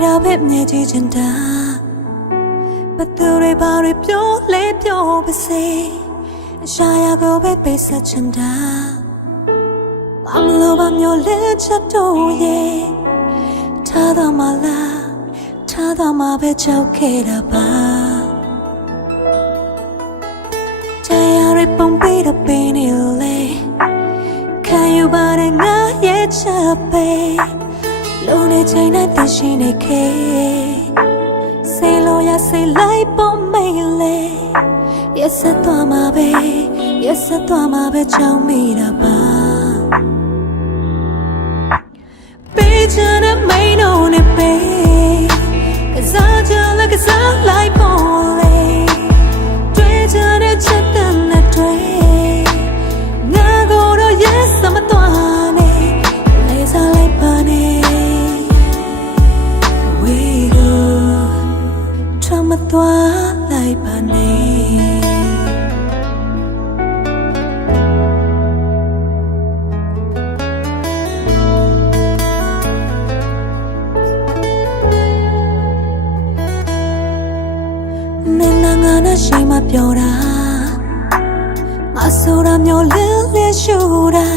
နေတာပဲမြဲကြည့်ချင်တာဘသူတွေဘာတွေပြောလဲပြောပါစေအရှာရကိုပဲပေးဆက်ချင်တာဘာမလို့ဘာမျိုးလဲချက်တော့ရဲ့ထားတော့မလားထားတော့မှပဲကြောက်ခဲ့တာပါတရားရပုံပေးတဲ့ပင်လေခံယူပါတဲ့ငါရဲ့ချက်ပဲလုံးနေချိန်နဲ့သိရှိနေခဲ့စေလို့ရစေလိုက်ပုံမေးလေရက်စက်သွားမှာပဲရက်စက်သွားမှာပဲကြောက်မိတာပါပေးချင်တဲ့မိန်တို့နဲ့ပေးကစားကြလည်းကစားလိုက်ပေါ်လေတွေ့ချင်တဲ့ချက်တဲ့နဲ့တွေ့ငါကိုတော့ရက်စမသွားနဲ့လေးစားလိုက်ပါနဲ့ဝေးကိုထမသွားလိုက်ပါနဲ့ရှိမပြောတာငါဆိုတာမျိုးလင်းလင်းရှူတာ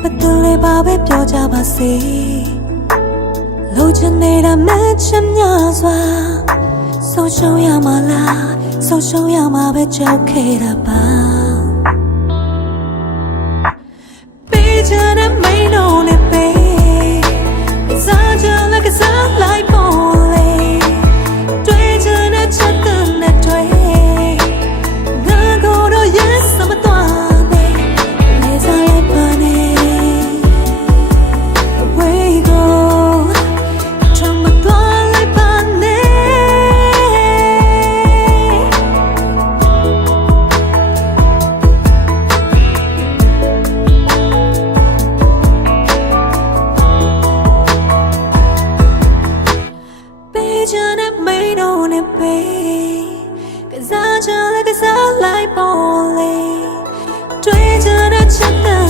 ဘသူတွေဘာပဲပြောကြပါစေလိုချင်နေတာမချင်များစွာဆုံးရှုံးရမှာလားဆုံးရှုံးရမှာပဲကြောက်ခဲ့တာပါပေးချင်တဲ့မိန်တို့နဲ့ပေးကစားကြလည်းကစားလိုက်ပေါ်လေတွေ့ချင်တဲ့ချက်တဲ့နဲ့တွေ့ကစားချင်လည်းကစားလိုက်ပေါ်လေတွေ့ချင်တဲ့ချက်